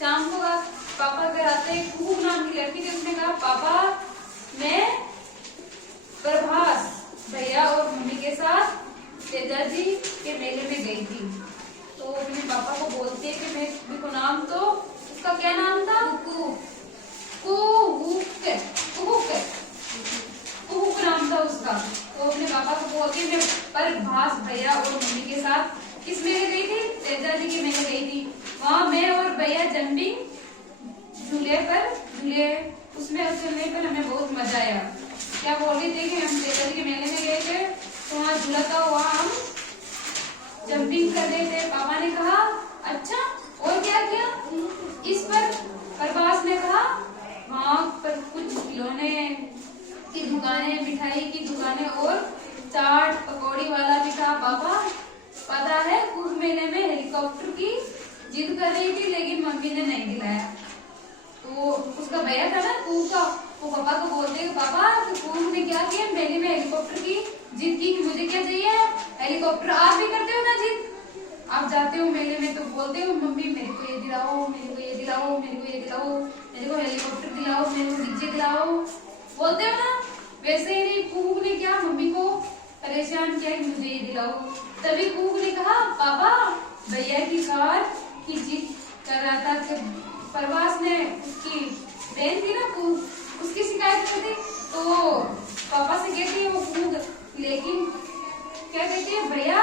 शाम को पापा घर आते, खूब नाम की लड़की थी, उसने कहा पापा मैं प्रभास भैया और मम्मी के साथ तेजा जी के मेले में गई थी। तो अपने पापा को बोलती है कि मेरे को नाम, तो उसका क्या नाम था, कुहुक नाम था उसका। तो अपने पापा को बोलती है मैं प्रभास भैया और मम्मी के साथ किस मेले गई थी, तेजा जी के मेले गई थी। वहां मैं और भैया जंपिंग झूले पर झूले, उसमें झूलने पर हमें बहुत मजा आया। क्या बोल रही थी कि हम तेजा जी के मेले में गए थे, तो वहाँ झूला था, वहाँ हम जंपिंग कर रहे थे। पापा ने कहा अच्छा और क्या किया, इस पर प्रभास ने कहा वहाँ पर कुछ खिलौने की दुकानें, मिठाई की दुकानें और चाट पकौड़ी वाला भी था। पापा पता है कुंभ मेले में हेलीकॉप्टर की जिद कर रही थी, लेकिन मम्मी ने नहीं दिलाया। तो उसका भैया था ना कुंभ का, वो पापा को बोलते हैं पापा कुंभ ने क्या किया, मेले में हेलीकॉप्टर की जिद की कि मुझे क्या चाहिए हेलीकॉप्टर। आप भी करते हो ना जिद, आप जाते हो मेले में तो बोलते हो मम्मी मेरे को ये दिलाओ, मेरे को ये दिलाओ, मेरे को ये दिलाओ, मेरे को हेलीकॉप्टर दिलाओ, मेरे को डीजे दिलाओ, बोलते हो ना। वैसे ही कुंभ ने क्या मम्मी को परेशान किया कि मुझे ये दिलाओ। तभी कुंभ ने कहा पापा भैया की कार की जिद कर रहा था कि प्रभास ने, उसकी बहन थी ना कुंभ, उसकी शिकायत कर दी। तो पापा से कहती है वो कुंभ, लेकिन क्या कहती है भैया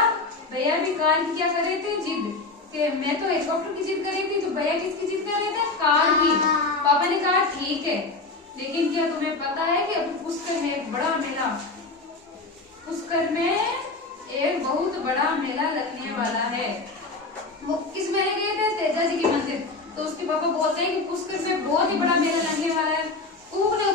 भी कार की क्या कर रहे थे जिद, कि मैं तो हेलीकॉप्टर की जिद कर रही थी, तो भैया किसकी जिद कर रहे थे, कार की। पापा ने कहा ठीक है, लेकिन क्या तुम्हें पता है कि अभी पुष्कर में एक बड़ा मेला, पुष्कर में एक बहुत बड़ा मेला लगने वाला है। वो किस मेले गए थे, तेजा जी के मंदिर। तो उसके पापा बोलते हैं कि पुष्कर में बहुत ही बड़ा मेला लगने वाला है। कुंभ ने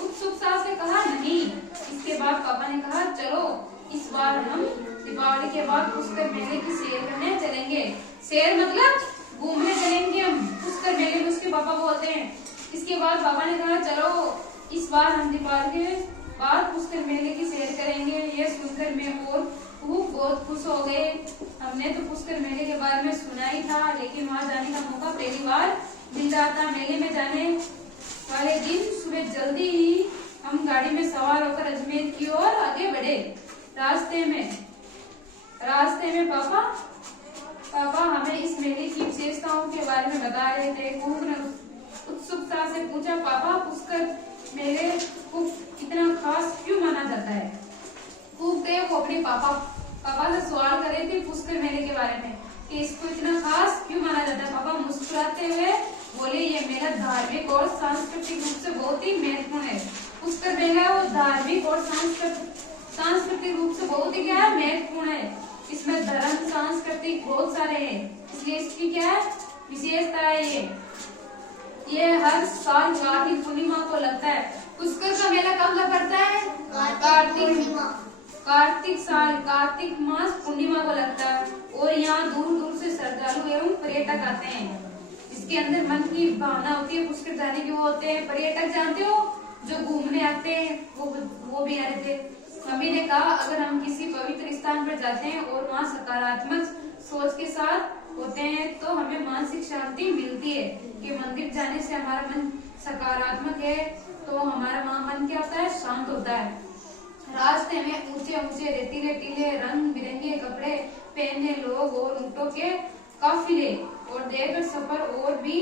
उत्सुकता से कहा नहीं। इसके बाद पापा ने कहा चलो इस बार हम दीपावली के बाद पुष्कर मेले की सैर करने चलेंगे। सैर मतलब घूमने चलेंगे हम पुष्कर मेले में, उसके पापा बोलते हैं। इसके बाद पापा ने कहा चलो इस बार हम दीपावली के बाद पुष्कर मेले की सैर करेंगे। ये सुनकर मैं और खूब बहुत खुश हो गए। हमने तो पुष्कर मेले के बारे में सुना ही था, लेकिन वहाँ जाने का मौका पहली बार मिल रहा था। मेले में जाने वाले दिन सुबह जल्दी ही हम गाड़ी में सवार होकर अजमेर की ओर आगे बढ़े। रास्ते में पापा हमें इस मेले की विशेषताओं के बारे में बता रहे थे। कुंभ ने उत्सुकता से पूछा पापा पुष्कर मेले को इतना खास क्यों माना जाता है। कुंभ के वो अपने पापा से सवाल कर रहे थे पुष्कर मेले के बारे में कि इसको इतना खास क्यों माना जाता है। पापा मुस्कुराते हुए बोले ये मेला धार्मिक और सांस्कृतिक रूप से बहुत ही महत्वपूर्ण है। पुष्कर मेला वो धार्मिक और सांस्कृतिक रूप से बहुत ही क्या है, महत्वपूर्ण है। इसमें धर्म सांस्कृतिक बहुत सारे हैं, इसलिए इसकी क्या है विशेषता है। ये हर साल कार्तिक पूर्णिमा को लगता है। पुष्कर का मेला कब पड़ता है, कार्तिक मास पूर्णिमा को लगता है। और यहाँ दूर दूर से श्रद्धालु एवं पर्यटक आते हैं। इसके अंदर मन की भावना होती है पुष्कर जाने की। वो होते हैं पर्यटक, जानते हो जो घूमने आते हैं, वो भी आ रहे थे। मम्मी ने कहा अगर हम किसी पवित्र स्थान पर जाते हैं और वहाँ सकारात्मक सोच के साथ होते हैं तो हमें मानसिक शांति मिलती है। कि मंदिर जाने से हमारा मन सकारात्मक है तो हमारा मन क्या होता है, शांत होता है। रास्ते में ऊंचे ऊंचे रेतीले टीले रंग बिरंगे कपड़े पहने लोग और ऊंटों के काफिले और देखकर सफर और भी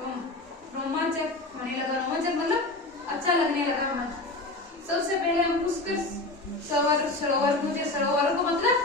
रोमांचक होने लगा। रोमांचक मतलब अच्छा लगने लगा। सबसे पहले हम पुष्कर सरोवर को मतलब